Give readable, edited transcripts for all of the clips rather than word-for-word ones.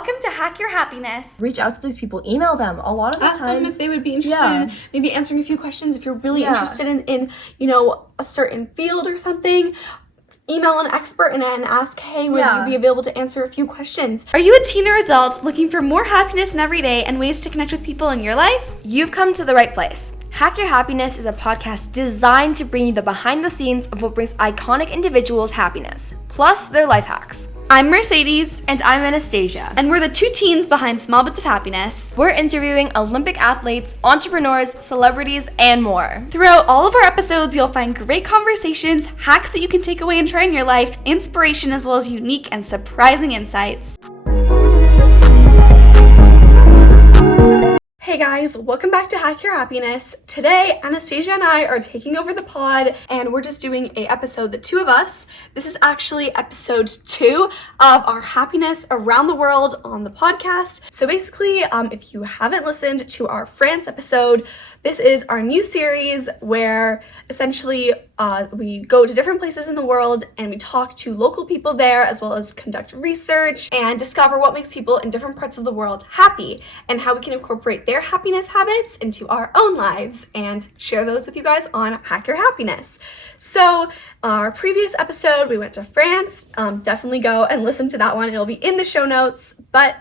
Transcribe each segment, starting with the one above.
Welcome to Hack Your Happiness. Reach out to these people, email them. A lot of the Ask times, them if they would be interested in maybe answering a few questions. If you're really interested in a certain field or something, email an expert and ask, hey, would you be available to answer a few questions? Are you a teen or adult looking for more happiness in every day and ways to connect with people in your life? You've come to the right place. Hack Your Happiness is a podcast designed to bring you the behind the scenes of what brings iconic individuals happiness, plus their life hacks. I'm Mercedes. And I'm Anastasia. And we're the two teens behind Small Bits of Happiness. We're interviewing Olympic athletes, entrepreneurs, celebrities, and more. Throughout all of our episodes, you'll find great conversations, hacks that you can take away and try in your life, inspiration, as well as unique and surprising insights. Hey guys, welcome back to Hack Your Happiness. Today, Anastasia and I are taking over the pod, and we're just doing an episode, the two of us. This is actually episode 2 of our Happiness Around the World on the podcast. So basically, if you haven't listened to our France episode, this is our new series where essentially we go to different places in the world and we talk to local people there, as well as conduct research and discover what makes people in different parts of the world happy and how we can incorporate their happiness habits into our own lives and share those with you guys on Hack Your Happiness. So our previous episode, we went to France. Definitely go and listen to that one. It'll be in the show notes. But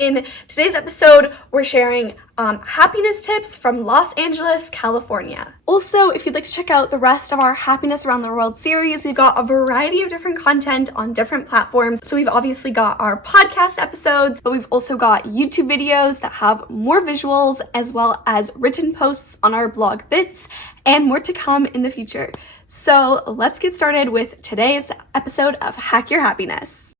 in today's episode, we're sharing happiness tips from Los Angeles, California. Also, if you'd like to check out the rest of our Happiness Around the World series, we've got a variety of different content on different platforms. So we've obviously got our podcast episodes, but we've also got YouTube videos that have more visuals, as well as written posts on our blog Bits, and more to come in the future. So let's get started with today's episode of Hack Your Happiness.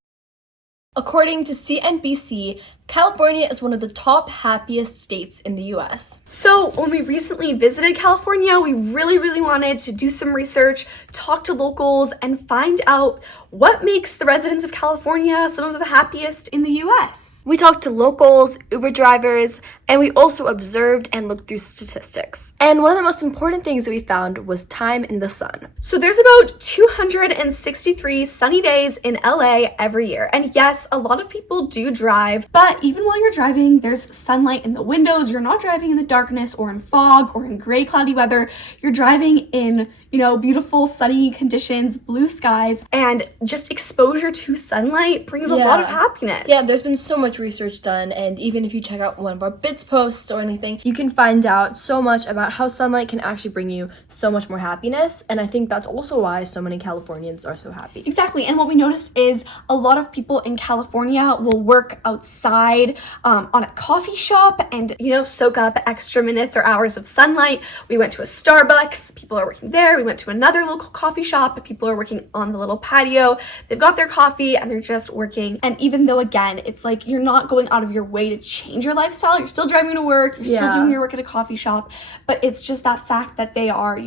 According to CNBC, California is one of the top happiest states in the US. So when we recently visited California, we really wanted to do some research, talk to locals, and find out what makes the residents of California some of the happiest in the US. We talked to locals, Uber drivers, and we also observed and looked through statistics. And one of the most important things that we found was time in the sun. So there's about 263 sunny days in LA every year. And yes, a lot of people do drive, but even while you're driving, there's sunlight in the windows. You're not driving in the darkness or in fog or in gray, cloudy weather. You're driving in, beautiful sunny conditions, blue skies, and just exposure to sunlight brings a lot of happiness. Yeah, there's been so much research done, and even if you check out one of our Bits posts or anything, you can find out so much about how sunlight can actually bring you so much more happiness. And I think that's also why so many Californians are so happy. Exactly. And what we noticed is a lot of people in California will work outside on a coffee shop and soak up extra minutes or hours of sunlight. We went to a Starbucks, people are working there. We went to another local coffee shop, people are working on the little patio. They've got their coffee and they're just working. And even though, again, it's like you're not going out of your way to change your lifestyle, you're still driving to work, you're still doing your work at a coffee shop, but it's just that fact that they are,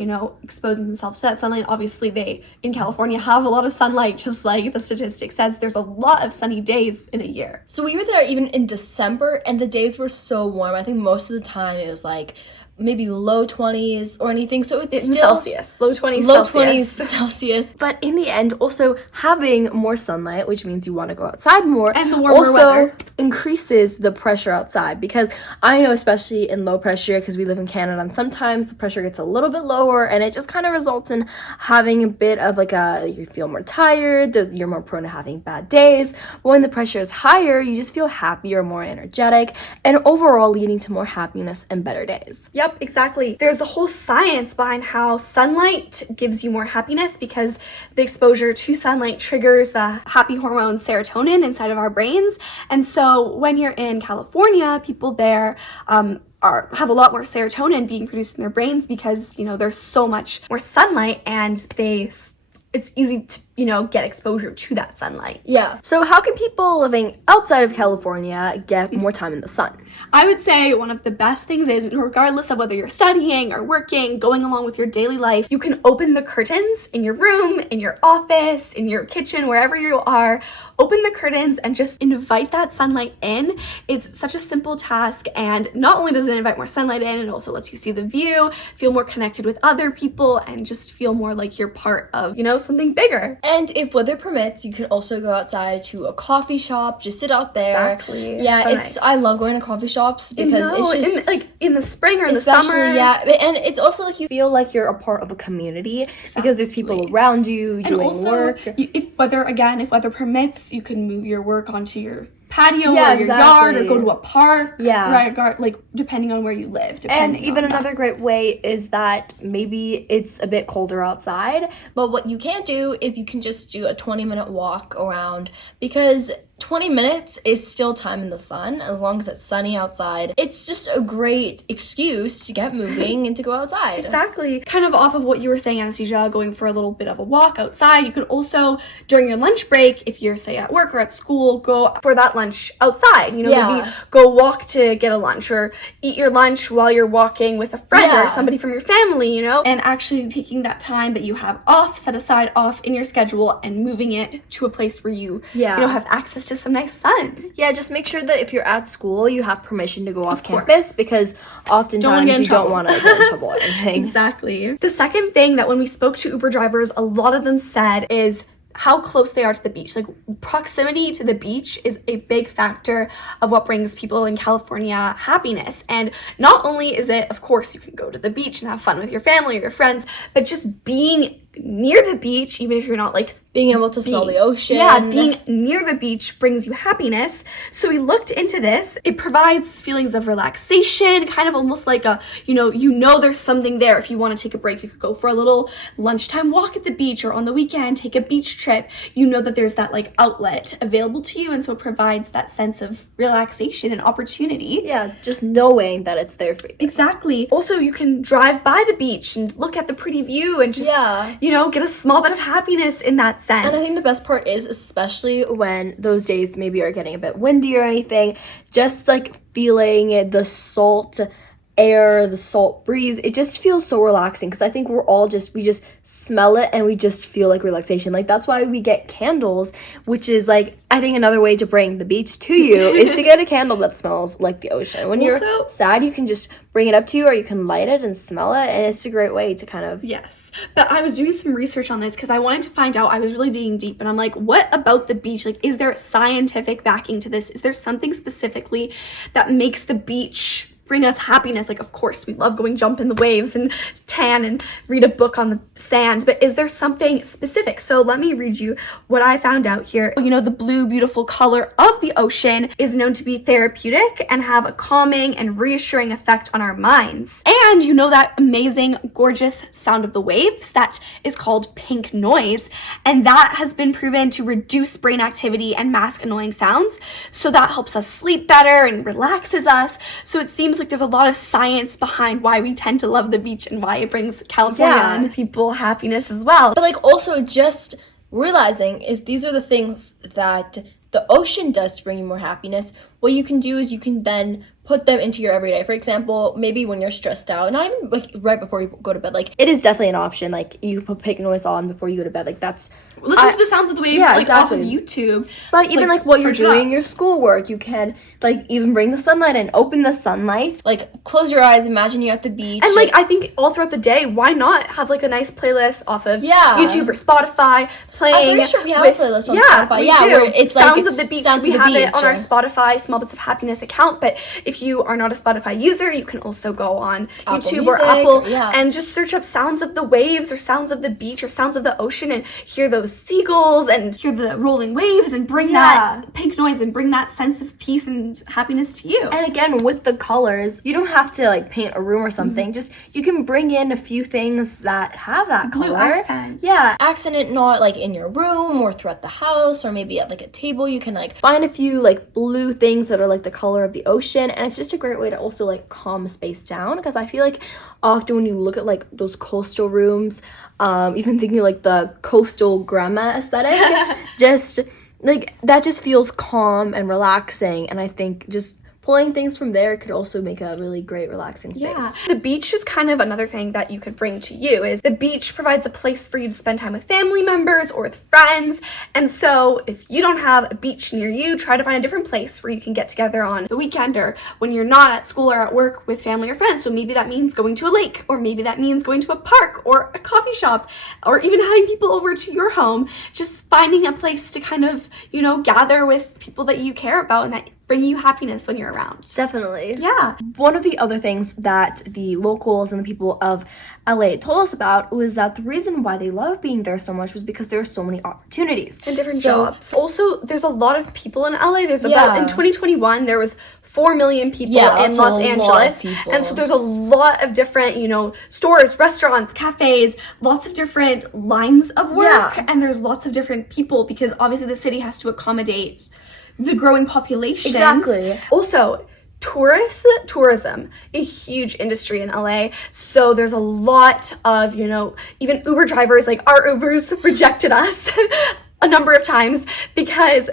exposing themselves to that sunlight. Obviously, they, in California, have a lot of sunlight, just like the statistic says. There's a lot of sunny days in a year. So we were there even in December, and the days were so warm. I think most of the time it was like maybe low 20s or anything, so it's still Celsius, low 20s Celsius. But in the end, also having more sunlight, which means you want to go outside more, and the warmer weather increases the pressure outside. Because I know, especially in low pressure, because we live in Canada, and sometimes the pressure gets a little bit lower, and it just kind of results in having a bit of you feel more tired, you're more prone to having bad days. But when the pressure is higher, you just feel happier, more energetic, and overall leading to more happiness and better days. Yep, exactly. There's a whole science behind how sunlight gives you more happiness, because the exposure to sunlight triggers the happy hormone serotonin inside of our brains. And so when you're in California, people there have a lot more serotonin being produced in their brains because, there's so much more sunlight, and it's easy to, get exposure to that sunlight. Yeah. So how can people living outside of California get more time in the sun? I would say one of the best things is, regardless of whether you're studying or working, going along with your daily life, you can open the curtains in your room, in your office, in your kitchen, wherever you are. Open the curtains and just invite that sunlight in. It's such a simple task, and not only does it invite more sunlight in, it also lets you see the view, feel more connected with other people, and just feel more like you're part of, something bigger. And if weather permits, you can also go outside to a coffee shop, just sit out there. Exactly. Yeah, So it's nice. I love going to coffee shops because it's just in the spring or in the especially, summer. yeah, and it's also like you feel like you're a part of a community because there's people around you doing also, work. If weather permits, you can move your work onto your patio or your yard or go to a park. Yeah. Right, like depending on where you live. And even another great way is that maybe it's a bit colder outside, but what you can do is you can just do a 20-minute walk around because 20 minutes is still time in the sun as long as it's sunny outside. It's just a great excuse to get moving and to go outside. Exactly. Kind of off of what you were saying, Anastasia, going for a little bit of a walk outside. You could also, during your lunch break, if you're, say, at work or at school, go for that lunch outside. You know, maybe go walk to get a lunch or eat your lunch while you're walking with a friend or somebody from your family, you know? And actually taking that time that you have set aside off in your schedule and moving it to a place where you know, have access to some nice sun. Yeah, just make sure that if you're at school, you have permission to go off campus because oftentimes you don't want to get in trouble or anything. Exactly. The second thing that when we spoke to Uber drivers, a lot of them said is how close they are to the beach. Like, proximity to the beach is a big factor of what brings people in California happiness. And not only is it, of course, you can go to the beach and have fun with your family or your friends, but just being near the beach, even if you're not like being able to smell the ocean. Yeah, being near the beach brings you happiness. So we looked into this. It provides feelings of relaxation, kind of almost like a, you know there's something there. If you want to take a break, you could go for a little lunchtime walk at the beach, or on the weekend, take a beach trip. You know that there's that like outlet available to you, and so it provides that sense of relaxation and opportunity. Yeah, just knowing that it's there for you. Exactly. Also, you can drive by the beach and look at the pretty view and just, get a small bit of happiness in that sense. And I think the best part is, especially when those days maybe are getting a bit windy or anything, just like feeling the salt air, the salt breeze, it just feels so relaxing because I think we just smell it and we just feel like relaxation. Like, that's why we get candles, which is like, I think another way to bring the beach to you is to get a candle that smells like the ocean. When you're sad, you can just bring it up to you, or you can light it and smell it, and it's a great way to kind of... Yes, but I was doing some research on this because I wanted to find out, I was really digging deep, and I'm like, what about the beach? Like, is there scientific backing to this? Is there something specifically that makes the beach bring us happiness? Like, of course, we love going jump in the waves and tan and read a book on the sand, but is there something specific? So let me read you what I found out here. You know, the blue, beautiful color of the ocean is known to be therapeutic and have a calming and reassuring effect on our minds. And you know that amazing, gorgeous sound of the waves that is called pink noise, and that has been proven to reduce brain activity and mask annoying sounds. So that helps us sleep better and relaxes us. So it seems like there's a lot of science behind why we tend to love the beach and why it brings California people happiness as well. But like, also just realizing if these are the things that the ocean does to bring you more happiness, what you can do is you can then put them into your everyday. For example, maybe when you're stressed out, not even like right before you go to bed, like it is definitely an option. Like, you put pink noise on before you go to bed. Like, that's listen to the sounds of the waves off of YouTube. But even like what you're doing, your schoolwork, you can like even bring the sunlight in, open the sunlight, like close your eyes, imagine you're at the beach. And like I think all throughout the day, why not have like a nice playlist off of YouTube or Spotify playing? I'm pretty sure we have a playlist on Spotify. We do. Where it's Sounds like of the Beach. We have it on our Spotify Small Bits of Happiness account. But if you are not a Spotify user, you can also go on YouTube or Apple and just search up sounds of the waves or sounds of the beach or sounds of the ocean and hear those seagulls and hear the rolling waves and bring that pink noise and bring that sense of peace and happiness to you. And again, with the colors, you don't have to like paint a room or something. Just you can bring in a few things that have that blue color. Accents. Yeah, accent it not like in your room or throughout the house or maybe at like a table. You can like find a few like blue things that are like the color of the ocean, and it's just a great way to also like calm space down, because I feel like often when you look at like those coastal rooms, even thinking like the coastal grandma aesthetic, just like that just feels calm and relaxing, and I think just pulling things from there could also make a really great relaxing space. Yeah. The beach is kind of another thing that you could bring to you. Is the beach provides a place for you to spend time with family members or with friends. And so if you don't have a beach near you, try to find a different place where you can get together on the weekend or when you're not at school or at work with family or friends. So maybe that means going to a lake, or maybe that means going to a park or a coffee shop, or even having people over to your home. Just finding a place to kind of, gather with people that you care about and that bring you happiness when you're around. Definitely. Yeah. One of the other things that the locals and the people of LA told us about was that the reason why they love being there so much was because there are so many opportunities. And different jobs. Also, there's a lot of people in LA. There's about, in 2021, there was 4 million people in Los Angeles. And so there's a lot of different, stores, restaurants, cafes, lots of different lines of work. Yeah. And there's lots of different people because obviously the city has to accommodate the growing population. Exactly. Also, tourism, a huge industry in LA. So there's a lot of, even Uber drivers, like our Ubers rejected us a number of times because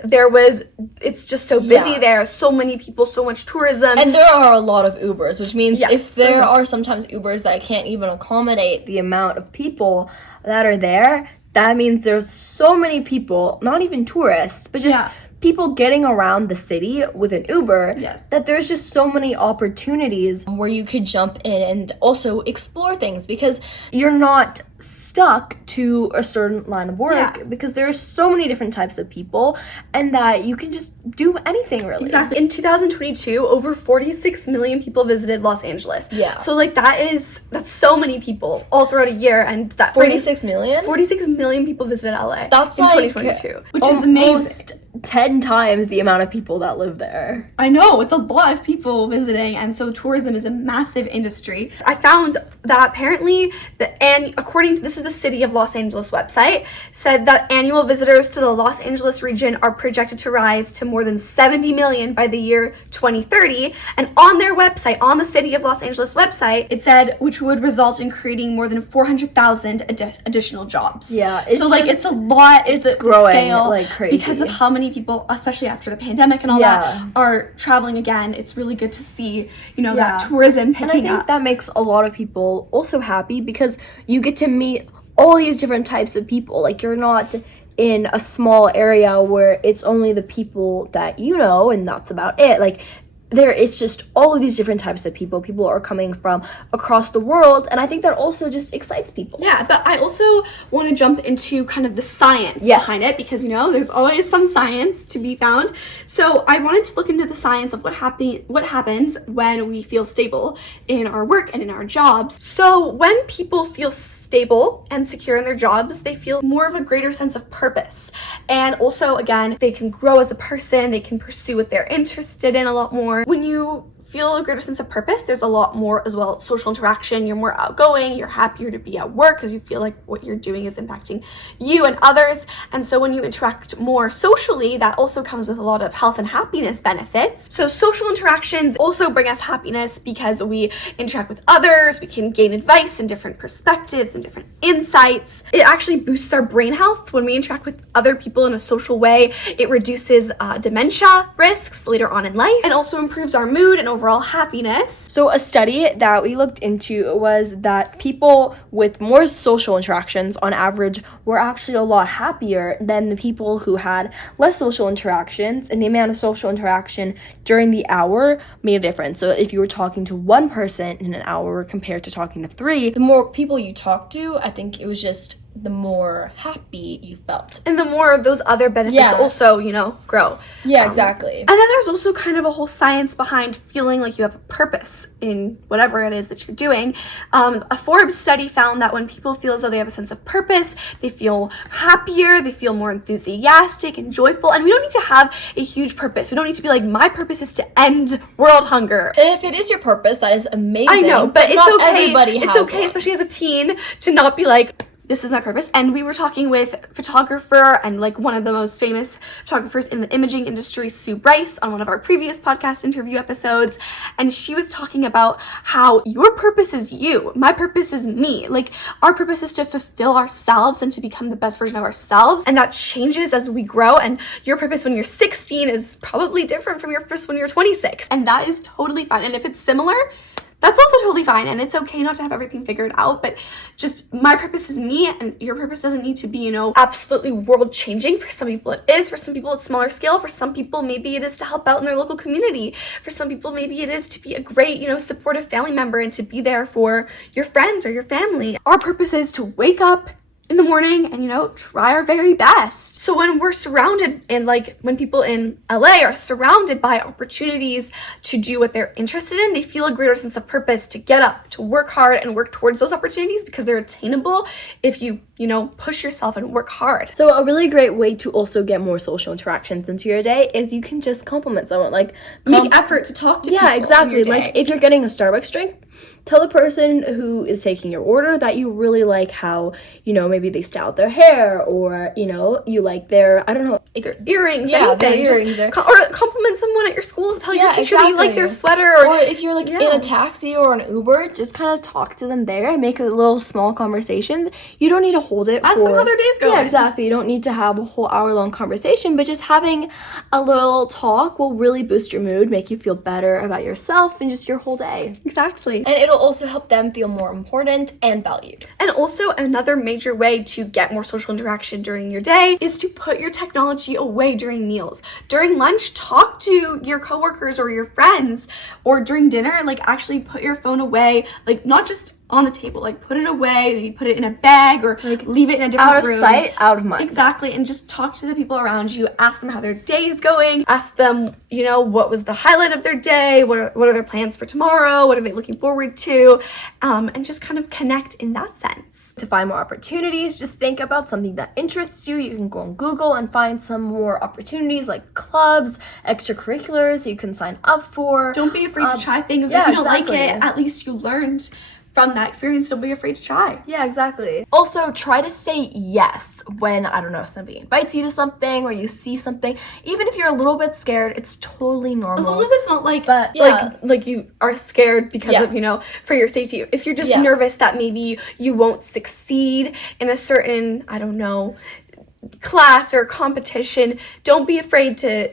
it's just so busy there, so many people, so much tourism. And there are a lot of Ubers, which means if there are sometimes Ubers that can't even accommodate the amount of people that are there, that means there's so many people, not even tourists, but just people getting around the city with an Uber, that there's just so many opportunities where you could jump in and also explore things because you're not stuck to a certain line of work because there's so many different types of people and that you can just do anything really. Exactly. In 2022, over 46 million people visited Los Angeles. Yeah. So that's so many people all throughout a year, and that 46 million? 46 million people visited LA. That's in 2022, which is amazing. 10 times the amount of people that live there. I know, it's a lot of people visiting, and so tourism is a massive industry. I found that apparently this is the City of Los Angeles website, said that annual visitors to the Los Angeles region are projected to rise to more than 70 million by the year 2030. And on their website, on the City of Los Angeles website, it said which would result in creating more than 400,000 additional jobs. Yeah, it's a lot. It's growing scale like crazy because of how many people, especially after the pandemic and all that, are traveling again. It's really good to see, that tourism picking up. And I think that makes a lot of people also happy because you get to meet all these different types of people. Like, you're not in a small area where it's only the people that you know and that's about it. Like, it's just all of these different types of people. People are coming from across the world, and I think that also just excites people. Yeah, but I also want to jump into kind of the science behind it because, there's always some science to be found. So I wanted to look into the science of what happens when we feel stable in our work and in our jobs. So when people feel stable and secure in their jobs, they feel more of a greater sense of purpose. And also, again, they can grow as a person, they can pursue what they're interested in a lot more. When you feel a greater sense of purpose, there's a lot more as well social interaction. You're more outgoing, you're happier to be at work because you feel like what you're doing is impacting you and others. And so when you interact more socially, that also comes with a lot of health and happiness benefits. So social interactions also bring us happiness because we interact with others, we can gain advice and different perspectives and different insights. It actually boosts our brain health when we interact with other people in a social way. It reduces dementia risks later on in life and also improves our mood and overall happiness. So a study that we looked into was that people with more social interactions on average were actually a lot happier than the people who had less social interactions, and the amount of social interaction during the hour made a difference. So if you were talking to one person in an hour compared to talking to 3, the more people you talk to, I think it was just the more happy you felt. And the more those other benefits also, grow. Yeah, exactly. And then there's also kind of a whole science behind feeling like you have a purpose in whatever it is that you're doing. A Forbes study found that when people feel as though they have a sense of purpose, they feel happier, they feel more enthusiastic and joyful. And we don't need to have a huge purpose. We don't need to be like, my purpose is to end world hunger. And if it is your purpose, that is amazing. I know, but it's not okay. Everybody has it's okay, one. Especially as a teen, to not be like, this is my purpose. And we were talking with photographer and like one of the most famous photographers in the imaging industry, Sue Bryce, on one of our previous podcast interview episodes. And she was talking about how your purpose is you. My purpose is me. Like, our purpose is to fulfill ourselves and to become the best version of ourselves. And that changes as we grow. And your purpose when you're 16 is probably different from your purpose when you're 26. And that is totally fine. And if it's similar, that's also totally fine, and it's okay not to have everything figured out, but just my purpose is me, and your purpose doesn't need to be, absolutely world-changing. For some people it is, for some people it's smaller scale, for some people maybe it is to help out in their local community, for some people maybe it is to be a great, supportive family member and to be there for your friends or your family. Our purpose is to wake up in the morning and, try our very best. So when we're surrounded and when people in LA are surrounded by opportunities to do what they're interested in, they feel a greater sense of purpose to get up, to work hard and work towards those opportunities because they're attainable if you, push yourself and work hard. So a really great way to also get more social interactions into your day is you can just compliment someone, make effort to talk to people. Yeah, exactly. Like if you're getting a Starbucks drink, tell the person who is taking your order that you really like how, maybe they styled their hair, or, you like their, like their earrings, yeah, anything. their earrings. Or compliment someone at your school, tell your teacher that you like their sweater. Or if you're in a taxi or an Uber, just kind of talk to them there and make a little small conversation. You don't need to hold it. Ask them how their day's going. Yeah, exactly. You don't need to have a whole hour-long conversation, but just having a little talk will really boost your mood, make you feel better about yourself and just your whole day. Exactly. And it'll also help them feel more important and valued. And also another major way to get more social interaction during your day is to put your technology away during meals. During lunch, talk to your coworkers or your friends, or during dinner, actually put your phone away, not just on the table, put it away, maybe put it in a bag or leave it in a different room. Out of sight, out of mind. Exactly, and just talk to the people around you, ask them how their day is going, ask them, what was the highlight of their day, what are their plans for tomorrow, what are they looking forward to, and just kind of connect in that sense. To find more opportunities, just think about something that interests you. You can go on Google and find some more opportunities like clubs, extracurriculars you can sign up for. Don't be afraid to try things. If you don't like it, at least you learned from that experience. Don't be afraid to try. Yeah, exactly. Also, try to say yes when, somebody invites you to something or you see something. Even if you're a little bit scared, it's totally normal. As long as it's not like you are scared because of, for your safety. If you're just nervous that maybe you won't succeed in a certain, class or competition, don't be afraid to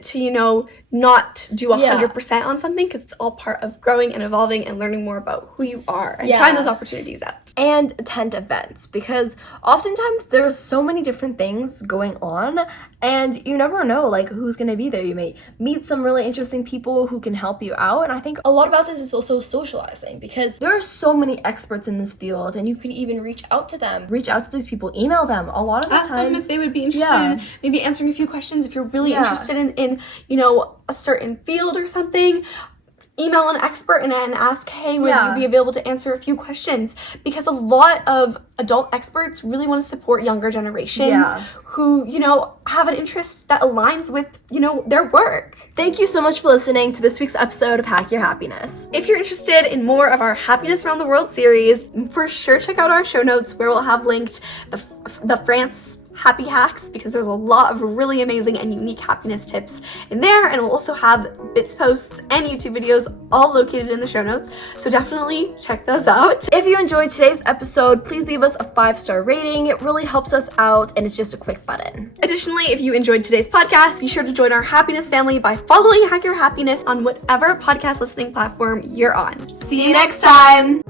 not do 100% on something, because it's all part of growing and evolving and learning more about who you are and trying those opportunities out. And attend events, because oftentimes there's so many different things going on and you never know who's going to be there. You may meet some really interesting people who can help you out, and I think a lot about this is also socializing, because there are so many experts in this field and you could even reach out to them, reach out to these people, email them. A lot of the times, ask them if they would be interested in maybe answering a few questions. If you're really interested in a certain field or something, email an expert and ask, hey, would you be available to answer a few questions? Because a lot of adult experts really want to support younger generations who, have an interest that aligns with, their work. Thank you so much for listening to this week's episode of Hack Your Happiness. If you're interested in more of our Happiness Around the World series, for sure check out our show notes where we'll have linked the France happy hacks, because there's a lot of really amazing and unique happiness tips in there, and we'll also have bits posts and YouTube videos all located in the show notes, so definitely check those out. If you enjoyed today's episode, please leave us a 5-star rating. It really helps us out, and it's just a quick button. Additionally, if you enjoyed today's podcast, be sure to join our happiness family by following Hack Your Happiness on whatever podcast listening platform you're on. See you next time!